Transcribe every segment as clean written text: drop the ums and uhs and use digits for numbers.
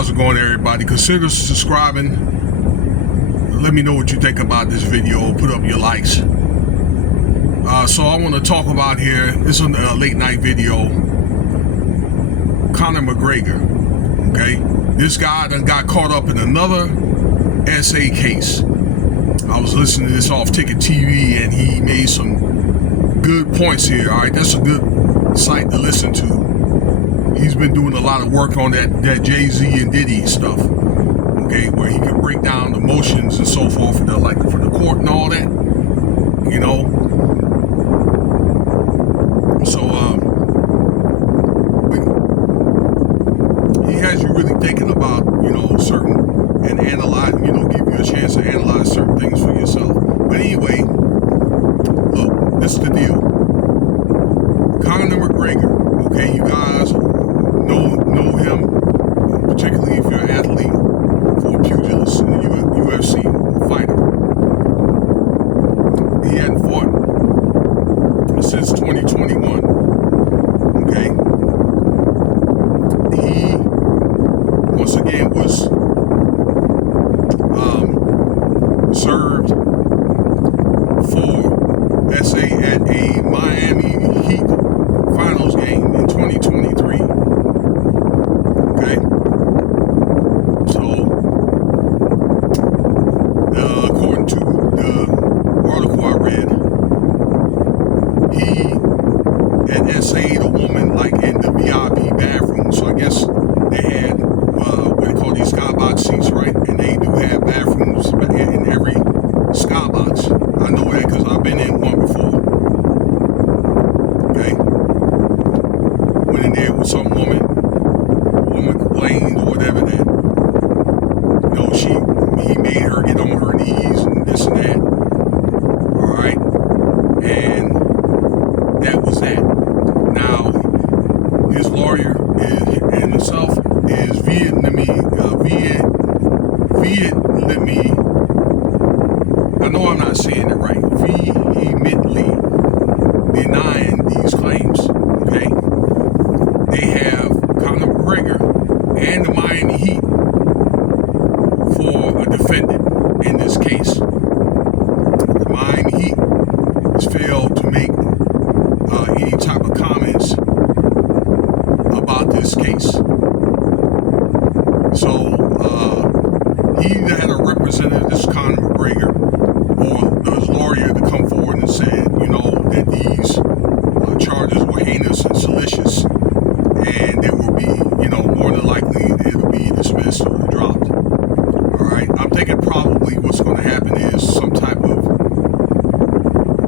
How's it going, everybody? Consider subscribing. Let me know what you think about this video. Put up your likes. So I want to talk about here, this is a late night video, Connor McGregor. Okay, this guy done got caught up in another SA case. I was listening to this off Ticket TV and he made some good points here. All right, that's a good site to listen to. He's been doing a lot of work on that Jay-Z and Diddy stuff, okay, where he can break down the motions and so forth for the court and all that, you know. So he has you really thinking about, you know, certain and analyzing, you know, give you a chance to analyze certain things for yourself. But anyway, look, this is the deal. Connor McGregor, okay, you guys know him, particularly if you're an athlete for a pugilist in the UFC fighter. He hadn't fought since 2021. Okay, he once again was served for SA at a Miami Heat finals game in 2023. Okay, so according to the article I read, he had SA'd a woman like in the VIP bathroom. So I guess they had what they call these skybox seats, right? And they do have bathrooms in every skybox. I know that because I've been in one before. Okay, went in there with some woman complained or whatever that, you know, he made her get on her knees and this and that. All right, and that was that. Now his lawyer in himself is Vietnamese. I know I'm not saying it right. Vehemently denying these claims. Okay, they have Connor McGregor and the Miami Heat for a defendant in this case. The Miami Heat has failed to make any type of comments about this case. So he either had a representative, this Connor McGregor, or his lawyer to come forward and said, you know, that these charges were heinous and salacious, and it will be, you know, more than likely it will be dismissed or dropped. All right, I'm thinking probably what's going to happen is some type of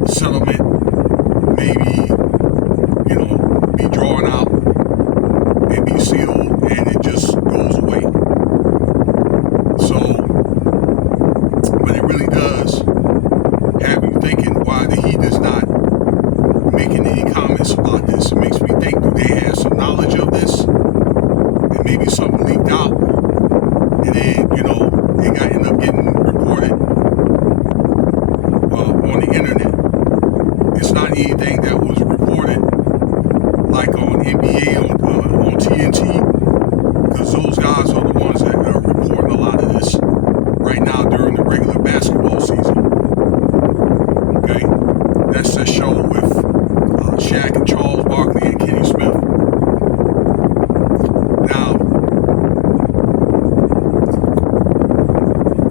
settlement, maybe, you know, be drawn out and be sealed, and it just goes away. So, but it really does have you thinking why the Heat is not making any comments about this. It makes me think, do they have some knowledge of this? And maybe something leaked out, and then, you know, it ended up getting reported on the internet. It's not anything that was reported like on NBA, on TNT, because those guys are the ones that are reporting a lot of this right now during the regular basketball season. Okay, that's that show with Shaq and Charles Barkley and Kenny Smith. Now,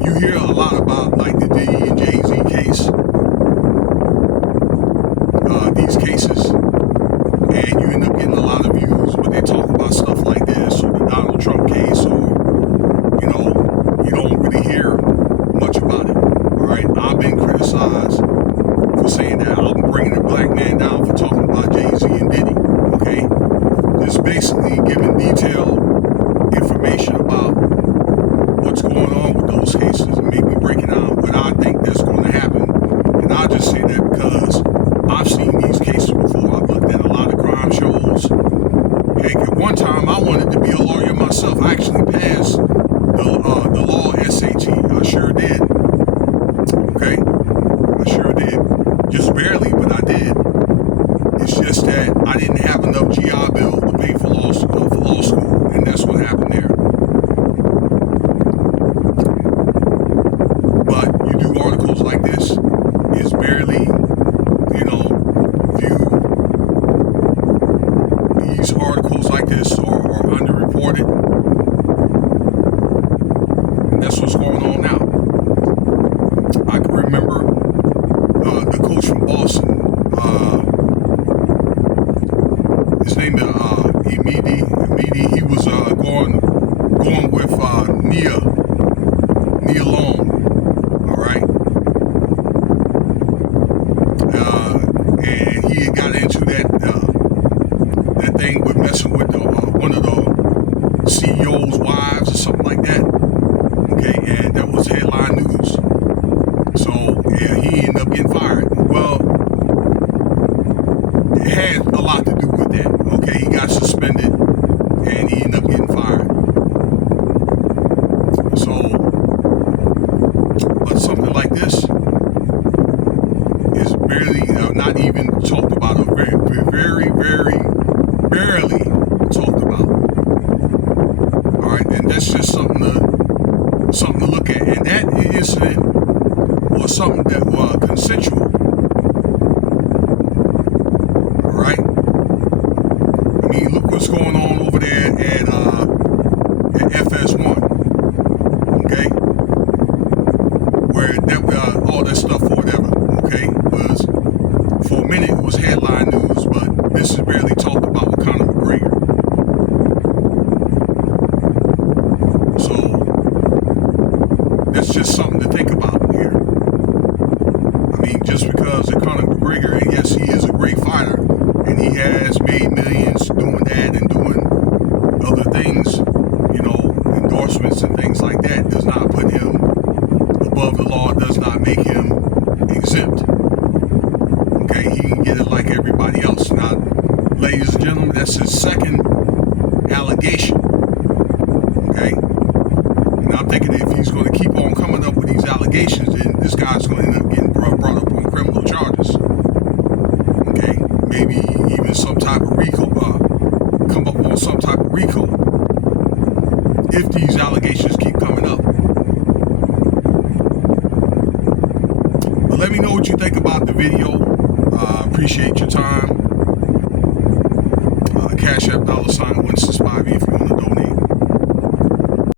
you hear a lot about like the Diddy and Jay-Z case, these cases, and you end up getting a lot of views when they talk about stuff like this, or the Donald Trump case, or, you know, you don't really hear much about it. All right, I've been criticized for saying that I'm bringing the black man down for talking about Jay-Z and Diddy. Okay, just basically giving detailed information about what's going on with those cases and maybe breaking down what I think that's going to happen. And I just say that because I've seen these cases before. I've looked at a lot of crime shows. Heck, at one time I wanted to be a lawyer myself. I actually passed the law SAT. I sure did. Okay, I sure did. Just barely, but I did. It's just that I didn't have enough GI Bill to pay for law school, and that's what happened there. he was going with Nia Long. All right. And he had got into that thing with messing with one of the CEO's wives or something like that. Okay, and that was headline news. So yeah, he ended up getting fired. Well, it had a lot to do with that. Okay, he got suspended and he ended up getting fired. So, but something like this is barely, not even talked about, or very barely talked about. All right, and that's just something to look at. And that incident was something that was consensual. All right. I mean, look what's going on over there at FS1. Okay, where that all that stuff or whatever. Okay, was for a minute it was headline news, but this is barely talked about with Connor McGregor. So that's just something to think about here. I mean, just because of Connor McGregor, and yes, he is a great fighter, and he has made millions doing that and doing other things, you know, endorsements and things like that, does not put him above the law, does not make him exempt. Okay, he can get it like everybody else. Now, ladies and gentlemen, that's his second allegation. Okay, and I'm thinking if he's going to keep on coming up with these allegations, then this guy's going to end up getting brought up on criminal charges. Okay, maybe even some type of RICO, come up on some type of RICO if these allegations keep coming up. But let me know what you think about the video. Appreciate your time. Cash App $Winston Spivey.